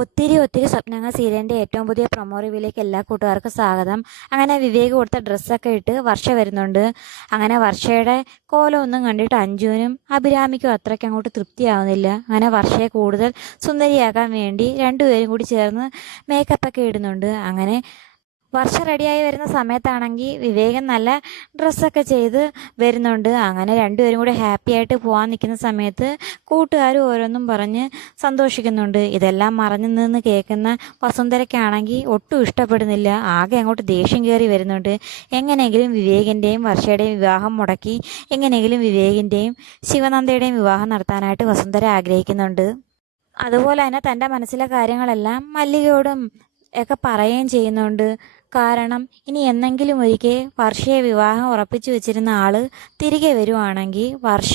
ഒത്തിരി ഒത്തിരി സ്വപ്നങ്ങൾ സീരിയലിൻ്റെ ഏറ്റവും പുതിയ പ്രൊമോ റിവ്യൂയിലേക്ക് എല്ലാ കൂട്ടുകാർക്കും സ്വാഗതം. അങ്ങനെ വിവേക് കൊടുത്ത ഡ്രസ്സൊക്കെ ഇട്ട് വർഷ വരുന്നുണ്ട്. അങ്ങനെ വർഷയുടെ കോലമൊന്നും കണ്ടിട്ട് അഞ്ജുവിനും അഭിരാമിക്കും അത്രയ്ക്ക് അങ്ങോട്ട് തൃപ്തിയാവുന്നില്ല. അങ്ങനെ വർഷയെ കൂടുതൽ സുന്ദരിയാക്കാൻ വേണ്ടി രണ്ടുപേരും കൂടി ചേർന്ന് മേക്കപ്പൊക്കെ ഇടുന്നുണ്ട്. അങ്ങനെ വർഷ റെഡിയായി വരുന്ന സമയത്താണെങ്കിൽ വിവേകൻ നല്ല ഡ്രസ്സൊക്കെ ചെയ്ത് വരുന്നുണ്ട്. അങ്ങനെ രണ്ടുപേരും കൂടി ഹാപ്പി ആയിട്ട് പോകാൻ നിൽക്കുന്ന സമയത്ത് കൂട്ടുകാർ ഓരോന്നും പറഞ്ഞ് സന്തോഷിക്കുന്നുണ്ട്. ഇതെല്ലാം മറഞ്ഞു നിന്ന് കേൾക്കുന്ന വസുന്ധരയ്ക്കാണെങ്കിൽ ഒട്ടും ഇഷ്ടപ്പെടുന്നില്ല. ആകെ അങ്ങോട്ട് ദേഷ്യം കയറി വരുന്നുണ്ട്. എങ്ങനെയെങ്കിലും വിവേകിൻ്റെയും വർഷയുടെയും വിവാഹം മുടക്കി എങ്ങനെയെങ്കിലും വിവേകിൻ്റെയും ശിവനന്ദയുടെയും വിവാഹം നടത്താനായിട്ട് വസുന്ധര ആഗ്രഹിക്കുന്നുണ്ട്. അതുപോലെ തന്നെ തൻ്റെ മനസ്സിലെ കാര്യങ്ങളെല്ലാം മല്ലികയോടും ഒക്കെ പറയുകയും ചെയ്യുന്നുണ്ട്. കാരണം ഇനി എന്നെങ്കിലും ഒരിക്കൽ വർഷയെ വിവാഹം ഉറപ്പിച്ചു വെച്ചിരുന്ന ആൾ തിരികെ വരുവാണെങ്കിൽ വർഷ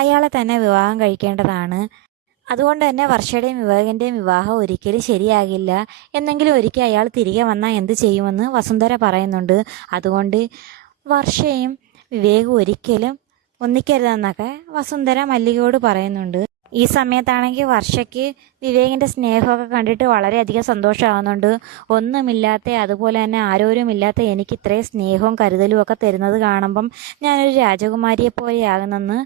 അയാളെ തന്നെ വിവാഹം കഴിക്കേണ്ടതാണ്. അതുകൊണ്ട് തന്നെ വർഷയുടെയും വിവേകിൻ്റെയും വിവാഹം ഒരിക്കലും ശരിയാകില്ല. എന്നെങ്കിലും ഒരിക്കൽ അയാൾ തിരികെ വന്നാൽ എന്ത് ചെയ്യുമെന്ന് വസുന്ധര പറയുന്നുണ്ട്. അതുകൊണ്ട് വർഷയും വിവേകും ഒരിക്കലും ഒന്നിക്കരുതെന്നൊക്കെ വസുന്ധര മല്ലികയോട് പറയുന്നുണ്ട്. ഈ സമയത്താണെങ്കിൽ വർഷയ്ക്ക് വിവേകിൻ്റെ സ്നേഹമൊക്കെ കണ്ടിട്ട് വളരെയധികം സന്തോഷമാകുന്നുണ്ട്. ഒന്നുമില്ലാത്ത, അതുപോലെ തന്നെ ആരോരുമില്ലാത്ത എനിക്ക് ഇത്രയും സ്നേഹവും കരുതലും ഒക്കെ തരുന്നത് കാണുമ്പം ഞാനൊരു രാജകുമാരിയെ പോലെയാകുന്നെന്ന്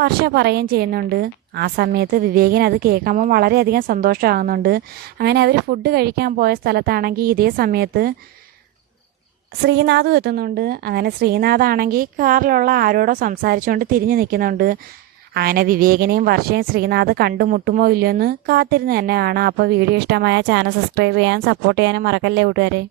വർഷ പറയുകയും ചെയ്യുന്നുണ്ട്. ആ സമയത്ത് വിവേകിന് അത് കേൾക്കുമ്പം വളരെയധികം സന്തോഷമാകുന്നുണ്ട്. അങ്ങനെ അവർ ഫുഡ് കഴിക്കാൻ പോയ സ്ഥലത്താണെങ്കിൽ ഇതേ സമയത്ത് ശ്രീനാഥും എത്തുന്നുണ്ട്. അങ്ങനെ ശ്രീനാഥാണെങ്കിൽ കാറിലുള്ള ആരോടോ സംസാരിച്ചുകൊണ്ട് തിരിഞ്ഞു നിൽക്കുന്നുണ്ട്. അങ്ങനെ വിവേകിനെയും വർഷയും ശ്രീനാഥ് കണ്ടുമുട്ടുമോ ഇല്ലയോ എന്ന് കാത്തിരുന്ന് തന്നെ കാണാം. അപ്പോൾ വീഡിയോ ഇഷ്ടമായ ചാനൽ സബ്സ്ക്രൈബ് ചെയ്യാൻ സപ്പോർട്ട് ചെയ്യാനും മറക്കല്ലേ കൂട്ടുകാരെ.